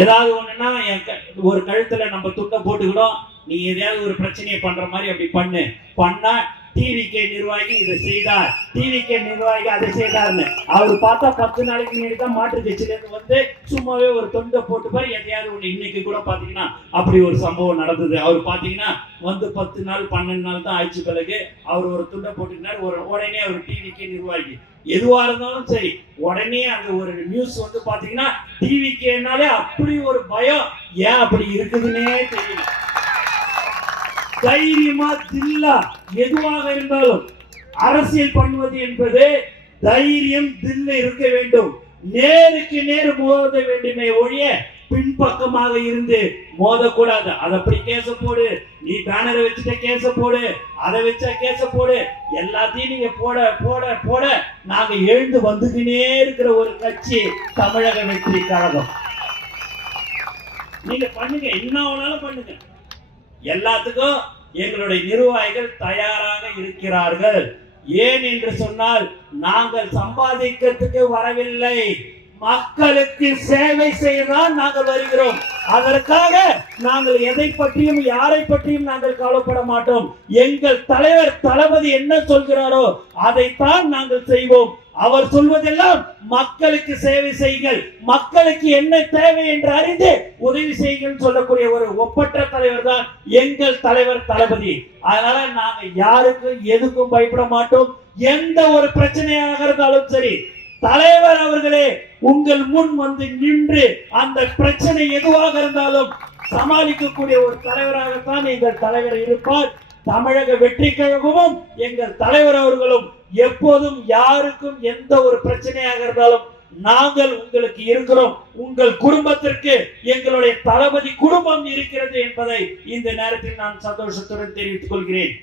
ஏதாவது ஒண்ணுன்னா ஒரு கழுத்துல நம்ம துண்டை போட்டுக்கிடும், நீ எதையாவது ஒரு பிரச்சனையை பண்ற மாதிரி அப்படி பண்ணா டிவிகே நிர்வாகி இதை செய்தார், டிவிகே நிர்வாகி அதை செய்தார்னு அவர் பார்த்தா 10 நாளைக்கு முன்னாடி தான் மாற்று கட்சியில இருந்து வந்து சும்மாவே ஒரு தொண்டை போட்டு பாரு எதையாவது ஒண்ணு. இன்னைக்கு கூட பாத்தீங்கன்னா அப்படி ஒரு சம்பவம் நடந்தது. அவர் பாத்தீங்கன்னா வந்து 10 நாள் 12 நாள் தான் ஆயிடுச்சு. பிறகு அவர் ஒரு துண்டை போட்டுக்கினார். உடனே அவர் டிவிகே நிர்வாகி எதுவா இருந்தாலும் சரி உடனே அந்த ஒரு நியூஸ் வந்து பாத்தீங்கன்னா டிவிகேனாலே அப்படி ஒரு பயம். ஏன் அப்படி இருக்குதுன்னே தெரியல. தைரியமா தில்லா எதுவாக இருந்தாலும் அரசியல் பண்ணுவது என்பது தைரியம் தில்ல இருக்க வேண்டும். நேருக்கு நேர் மோத வேண்டுமே ஒழிய பின்பக்கமாக இருந்து மோதக்கூடாது. அதை அப்படி கேச போடு, நீ பேனரை வச்சுட்ட கேச போடு, அதை வச்சா கேச போடு, எல்லாத்தையும் நீங்க போட போட போட நாங்க எழுந்து வந்துக்கினே இருக்கிற ஒரு கட்சி தமிழக வெற்றி கழகம். நீங்க பண்ணுங்க, என்ன வேணாலும் பண்ணுங்க. எல்லாத்துக்கும் எங்களுடைய நிர்வாகிகள் தயாராக இருக்கிறார்கள். ஏன் என்று சொன்னால் நாங்கள் சம்பாதிக்கிறதுக்கு வரவில்லை, மக்களுக்கு சேவை செய்யதான் நாங்கள் வருகிறோம். அதற்காக நாங்கள் எதை பற்றியும் யாரை பற்றியும் நாங்கள் கவலைப்பட மாட்டோம். எங்கள் தலைவர் தளபதி என்ன சொல்கிறாரோ அதைத்தான் நாங்கள் செய்வோம். அவர் சொல்வதெல்லாம் மக்களுக்கு சேவை செய்யுங்கள், மக்களுக்கு என்ன தேவை என்று அறிந்து உதவி செய்யுங்கள் சொல்லக்கூடிய ஒரு ஒப்பற்ற தலைவர் தான் எங்கள் தலைவர் தளபதி. அதனால நாங்க யாருக்கும் எதுக்கும் பயப்பட மாட்டோம். எந்த ஒரு பிரச்சனையாக இருந்தாலும் சரி தலைவர் அவர்களே உங்கள் முன் வந்து நின்று அந்த பிரச்சனை எதுவாக இருந்தாலும் சமாளிக்கக்கூடிய ஒரு தலைவராகத்தான் எங்கள் தலைவர் இருப்பார். தமிழக வெற்றி கழகமும் எங்கள் தலைவர் அவர்களும் எப்போதும் யாருக்கும் எந்த ஒரு பிரச்சனையாக இருந்தாலும் நாங்கள் உங்களுக்கு இருக்கிறோம். உங்கள் குடும்பத்திற்கு எங்களுடைய தளபதி குடும்பம் இருக்கிறது என்பதை இந்த நேரத்தில் நான் சந்தோஷத்துடன் தெரிவித்துக் கொள்கிறேன்.